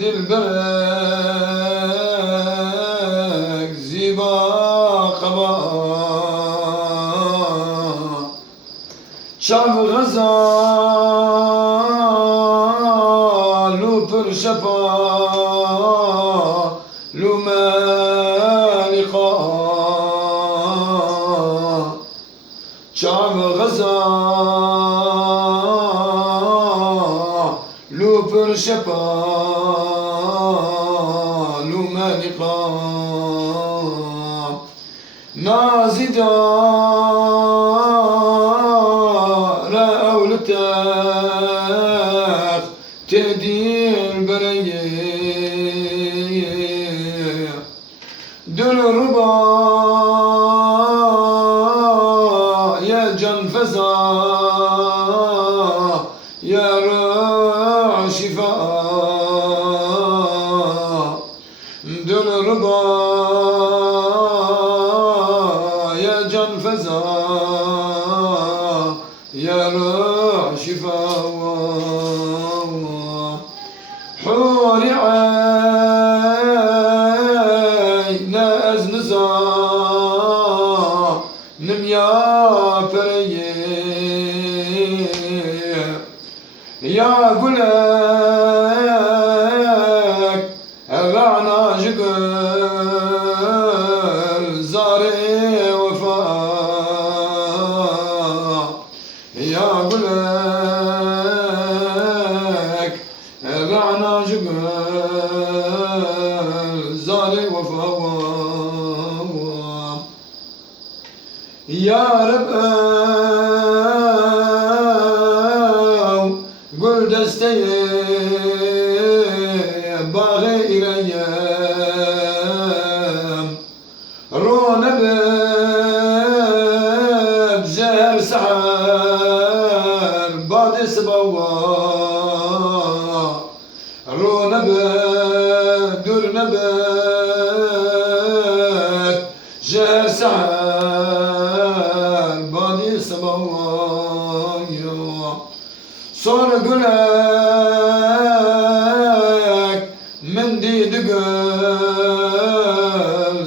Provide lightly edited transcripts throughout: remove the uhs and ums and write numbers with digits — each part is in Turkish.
dilberek ziba kaba Çav gazalu pır şepa lumelika Çav gazalu pır şepa lumelika Nazida تدين بريه دل ربا يا جن فزا يا روح شفاء دل ربا يا جن فزا يا روح شفاء حور عين أزنزا نميا بريه يا قلك الرعنا جقل زاري وفاء يا قلك الرعنا جقل زاري وفاء يا رب قل دستي باغي إليام رون بزهر سحر بعد سبوا رون بدور نبات زهر سحر بعد سبوا صار قلك من دي دقل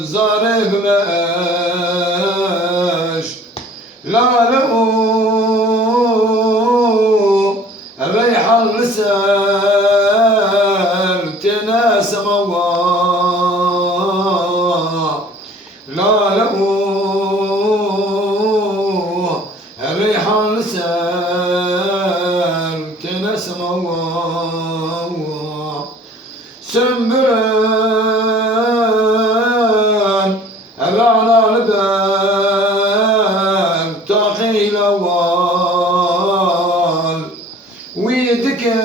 زارب ماش لا لقو الريح الرسال تناسم لا لقو الريح الرسال تناسم سنبران الرعنا لبان تاقي الأول ويدكن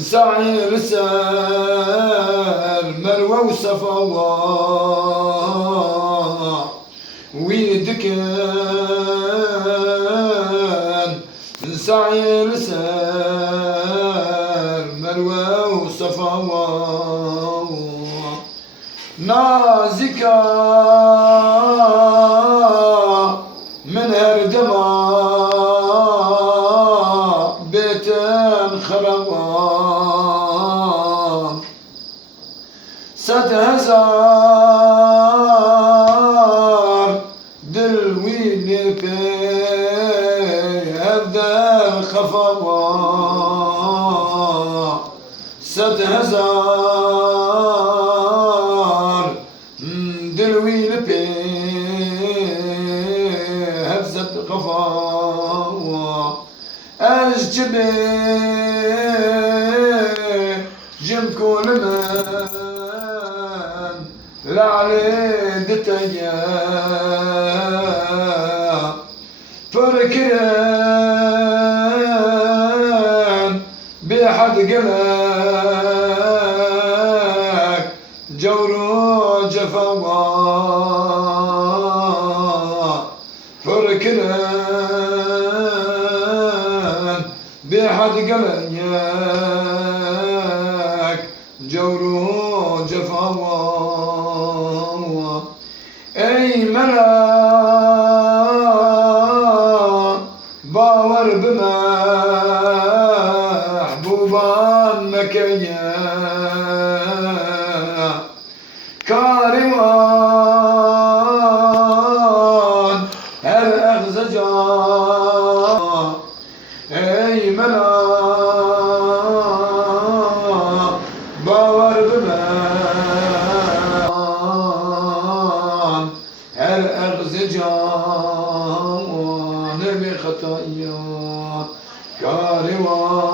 سعي رسال مروى وصفوا ويدكن سعي رسال مروى وصفوا نازكا من هردما بيتن خربان ستهزار دلوي بي هذا الخفوا ستهزار دلوي بي هفزة قفا أججبي جم كل من لعلي دتيا فركران بحد قلك جورو جفوا فركران بحد قلك جورو جفوا اي ملا باور بمحبوب لك يا karivan her egzeca ey melek bavar bilen her egzeca ne bir hataya karivan